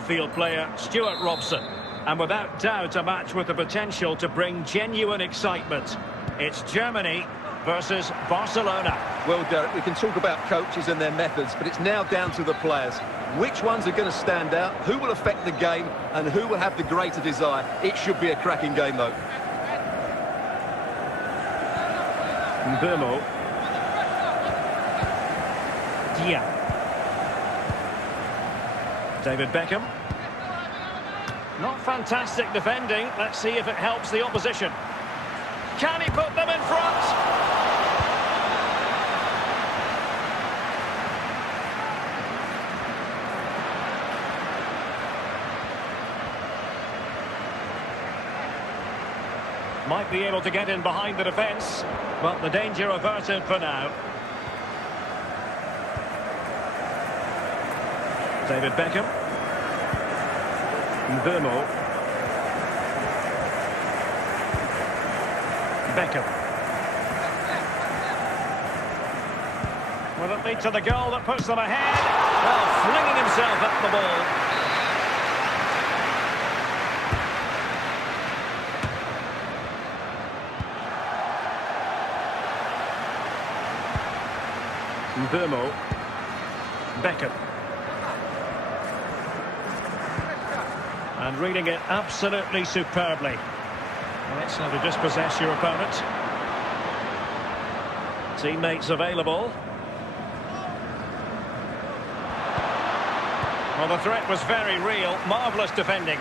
midfield player, Stuart Robson. And without doubt, a match with the potential to bring genuine excitement. It's Germany versus Barcelona. Well, Derek, we can talk about coaches and their methods, but it's now down to the players. Which ones are going to stand out, who will affect the game, and who will have the greater desire? It should be a cracking game, though. Mbermo. Dia. David Beckham. Not fantastic defending. Let's see if it helps the opposition. Can he put them in front? Might be able to get in behind the defence, but the danger averted for now. David Beckham. Mbermo. Beckham. Will it lead to the goal that puts them ahead? Well, flinging himself at the ball. Mbermo. Beckham. And reading it absolutely superbly. That's how to dispossess your opponent. Teammates available. Well, the threat was very real. Marvellous defending.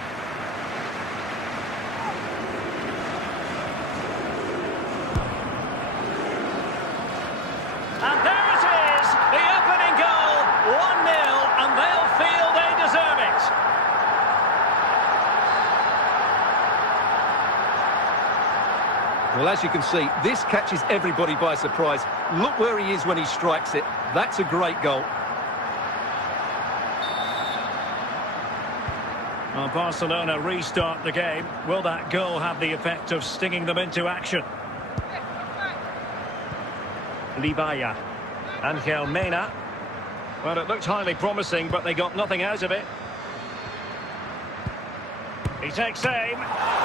And there it is! The opening goal! 1-0, and they'll feel they deserve it. Well, as you can see, this catches everybody by surprise. Look where he is when he strikes it. That's a great goal. Well, Barcelona restart the game. Will that goal have the effect of stinging them into action? Libaya. Angel Mena. Well, it looked highly promising, but they got nothing out of it. He takes aim.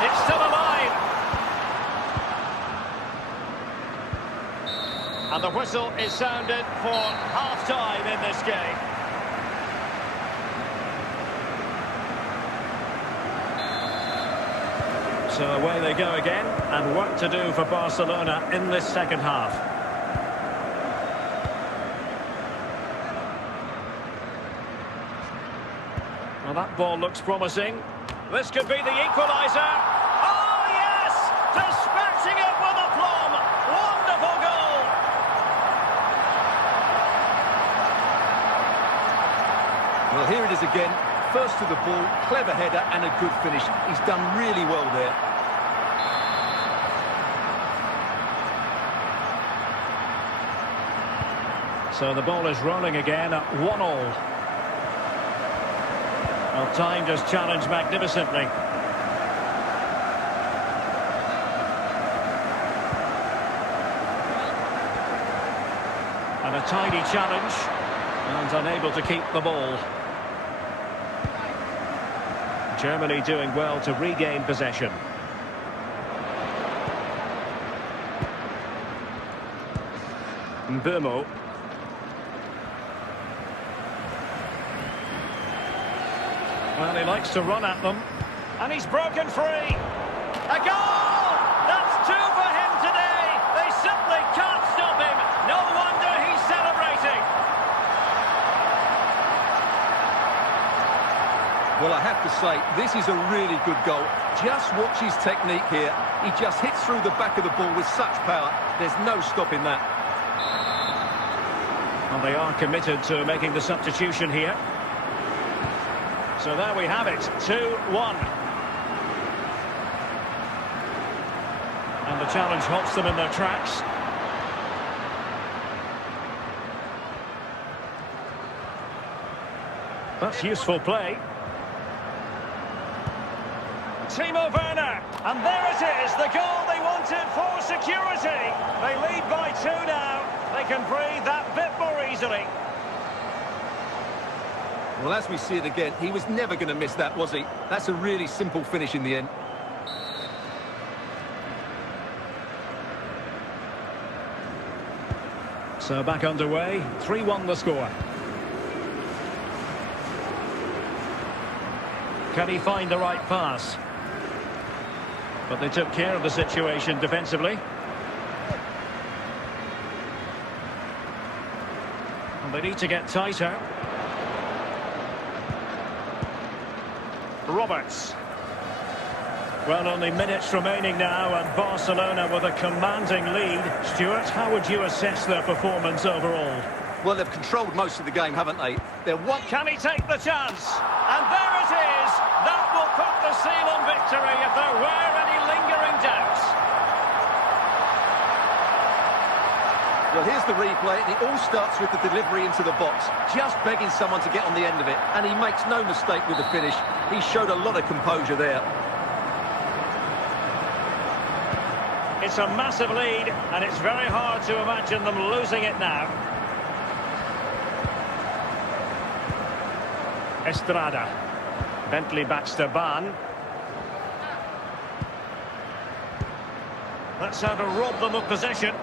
It's still alive. And the whistle is sounded for half-time in this game. So away they go again, and work to do for Barcelona in this second half. Well, that ball looks promising. This could be the equaliser. Oh, yes! Dispatching it with aplomb. Wonderful goal. Well, here it is again. First to the ball, clever header and a good finish. He's done really well there. So the ball is rolling again at 1-1. Well, timed his challenge magnificently. And a tidy challenge, and unable to keep the ball. Germany doing well to regain possession. Mbermo. Well, he likes to run at them. And he's broken free. A goal! That's two for him today. They simply can't stop him. No wonder he's celebrating. Well, I have to say, this is a really good goal. Just watch his technique here. He just hits through the back of the ball with such power. There's no stopping that. And they are committed to making the substitution here. So there we have it, 2-1. And the challenge halts them in their tracks. That's useful play. Timo Werner, and there it is, the goal they wanted for security. They lead by 2 now. They can breathe that bit more easily. Well, as we see it again, he was never going to miss that, was he? That's a really simple finish in the end. So back underway, 3-1 the score. Can he find the right pass? But they took care of the situation defensively. And they need to get tighter. Roberts. Well, only minutes remaining now, and Barcelona with a commanding lead. Stuart, how would you assess their performance overall? Well, they've controlled most of the game, haven't they? They're one. Can he take the chance? And there it is! That will put the seal on victory if there were any lingering doubts. Well, here's the replay, and it all starts with the delivery into the box. Just begging someone to get on the end of it, and he makes no mistake with the finish. He showed a lot of composure there. It's a massive lead, and it's very hard to imagine them losing it now. Estrada. Bentley backs to Ban. That's how to rob them of possession.